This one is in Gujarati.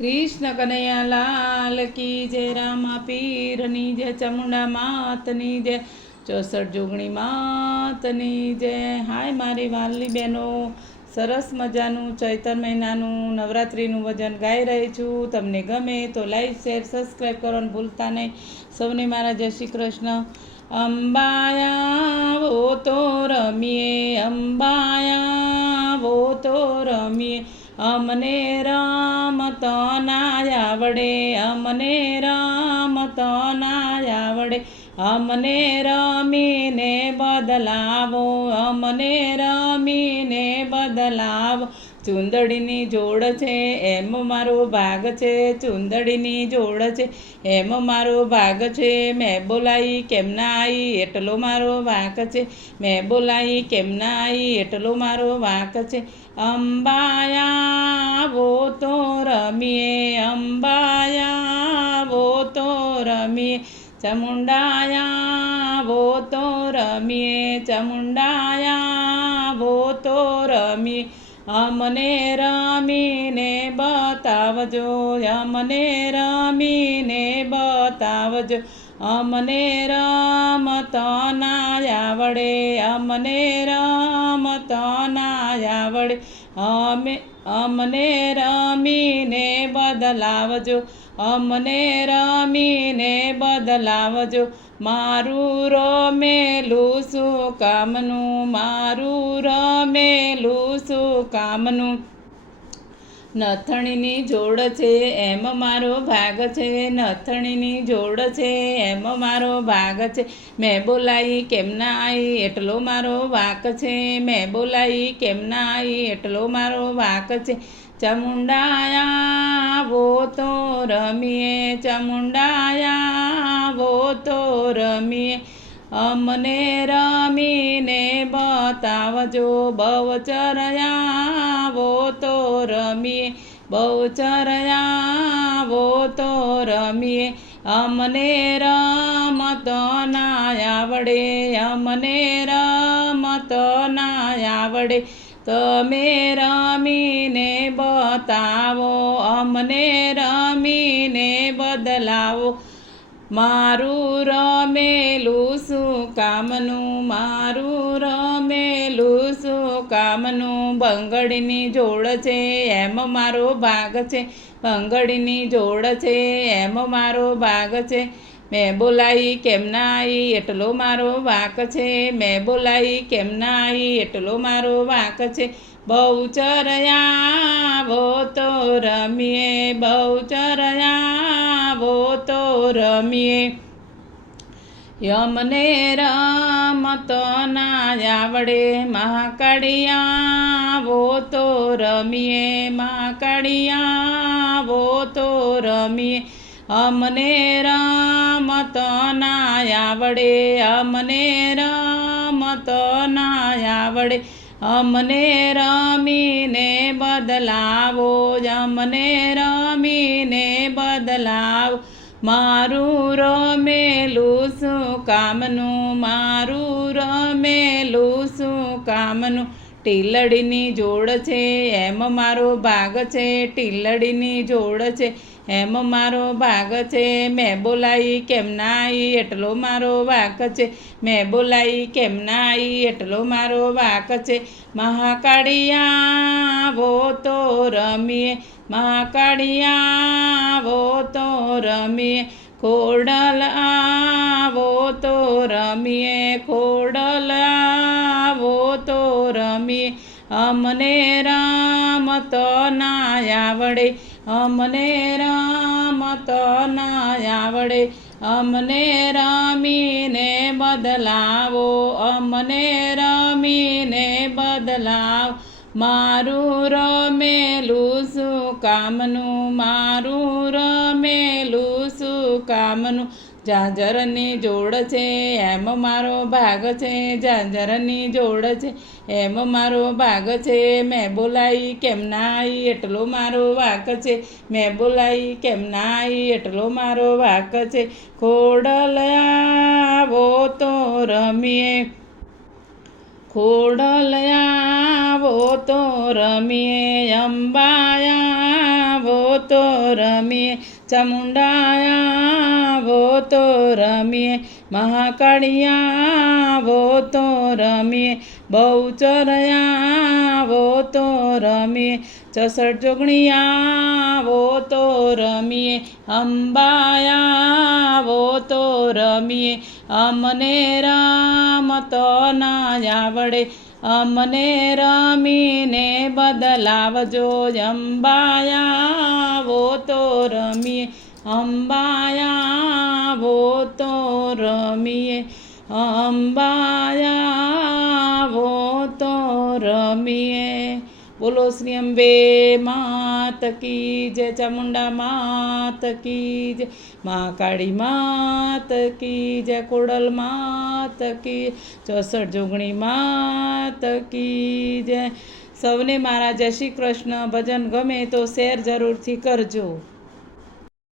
कृष्ण कन्हैया लाल की जय, रामा पीરની જય, ચામુંડા માતની જય, 64 જોગણી માતની જય। હાય મારી વાલી બહેનો, સરસ મજાનું ચૈતર મહિનાનું નવરાત્રિનું ભજન ગાઈ રહી છું। તમને ગમે તો લાઈક શેર સબસ્ક્રાઈબ કરવાનું ભૂલતા નહીં। સૌને મારા જય શ્રી કૃષ્ણ। અંબાયા વો તો રમીએ, અંબાયા વો તો રમીએ, અમને રમતો ના આવડે, અમને રમતો ના આવડે, અમને રમીને બદલાવો, અમને રમીને બદલાવો। ચુંદડીની જોડ છે એમ મારો ભાગ છે, ચુંદડીની જોડ છે એમ મારો ભાગ છે। મેં બોલાઈ કેમ ના આવી એટલો મારો વાંક છે, મેં બોલાઈ કેમ ના આવી એટલો મારો વાંક છે। અંબાયા વો તો રમીએ, અંબાયા વો તો રમીએ, ચામુંડાયા વો તો રમીએ, ચામુંડાયા વો તો રમીએ। અમને રમીને બતાવજો, અમને રમીને બતાવજો, અમને રમતો ના આવડે, અમને રમતો ના આવડે, અમને રમીને બદલાવજો, અમને રમીને બદલાવજો। મારું રમેલું શું કામનું, મારું રમેલું શું કામનું, નથણીની જોડ છે એમ મારો ભાગ છે, નથણીની જોડ છે એમ મારો ભાગ છે। મેં બોલાઈ કેમ ના આવી એટલો મારો વાંક છે, મેં બોલાઈ કેમ ના આવી એટલો મારો વાંક છે। ચામુંડાયા વો તો રમીએ, ચામુંડાયા વો તો રમીએ, અમને રમીને બતાવજો, બહુચરયા વો તો રમીએ, બહુચરયા વો તો રમીએ, અમને રમતો ના આવડે, અમને રમતો ના આવડે, તમે રમીને બતાવો, અમને રમીને બદલાવો। મારું રમેલું શું કામનું, મારું રમેલું શું કામનું, બંગડીની જોડ છે એમ મારો ભાગ છે, બંગડીની જોડ છે એમ મારો ભાગ છે। મેં બોલાઈ કેમ ના આવી એટલો મારો વાંક છે, મેં બોલાઈ કેમ ના આવી એટલો મારો વાંક છે। બહુચરયા વો તો રમીએ, બહુચરયા વો તો રમીએ, અમને રમતો ના આવડે, મહાકાળિયા વો તો રમીએ, મહાકાળિયા વો તો રમીએ, અમને રમતો ના આવડે, અમને રમતો ના આવડે, અમને રમીને બદલાવો, અમને રમીને બદલાવો। મારું રમેલું શું કામનું, મારું રમેલું શું કામનું, ટીલડીની જોડ છે એમ મારો ભાગ છે, ટીલડીની જોડ છે એમ મારો ભાગ છે। મેં બોલાઈ કેમ ના આવી એટલો મારો વાંક છે, મેં બોલાઈ કેમ ના આવી એટલો મારો વાંક છે। મહાકાળિયા વો તો રમીએ, મહાકાળિયા વો તો રમીએ, ખોડલ આવો તો રમીએ, ખોડલ આવો તો રમીએ, અમને રમતો ના આવડે, અમને રમતો ના આવડે, અમને રમીને બદલાવો, અમને રમીને બદલાવો। મારું રમેલું શું કામનું, મારું રમેલું શું કામનું, ઝાંઝરની જોડ છે એમ મારો ભાગ છે, ઝાંઝરની જોડ છે એમ મારો ભાગ છે। મેં બોલાઈ કેમ ના આવી એટલો મારો વાંક છે, મેં બોલાઈ કેમ ના આવી એટલો મારો વાંક છે। ખોડલ આવો તો રમીએ, ખોડલ આવો તો રમીએ, અંબા આવો તો રમીએ, ચામુંડા આવો તો રમીએ, મહાકાળી આવો તો રમીએ, બહુચર આવો તો રમીએ, 64 જોગણી આવો તો રમીએ, અંબા આવો તો રમીએ, અમને રમતો ના આવડે, અમને રમીને બદલાવજો, અંબા આવો તો રમીએ, અંબા આવો તો રમીએ, અંબા આવો તો રમીએ. બોલો શ્રી અંબે માત કી જય, ચામુંડા માત કી જય, મહાકાળી માત કી જય, ખોડલ માત કી, 64 જોગણી માત કી જય. સૌને મારા જય શ્રી કૃષ્ણ. ભજન ગમે તો શેર જરૂરથી કરજો.